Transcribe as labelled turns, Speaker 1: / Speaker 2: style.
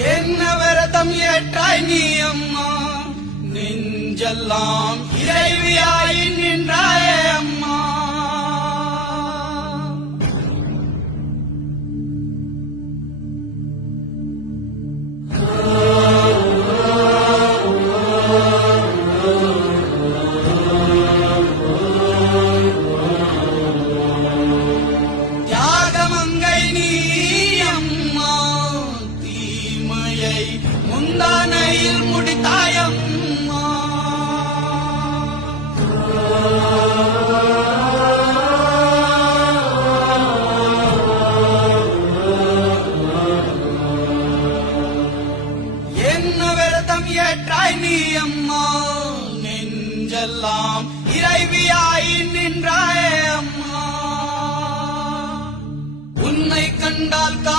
Speaker 1: என்ன விரதம் ஏற்றாய் நீ அம்மா? நெஞ்செல்லாம் இறைவியாயின் நின்றாய். வேலையை முந்தானையில் முடித்தாயம்மா என்ன விரதம் ஏற்றாய் நீ அம்மா? நெஞ்செல்லாம் இறைவியாய் நின்றாய் அம்மா. உன்னை கண்டால்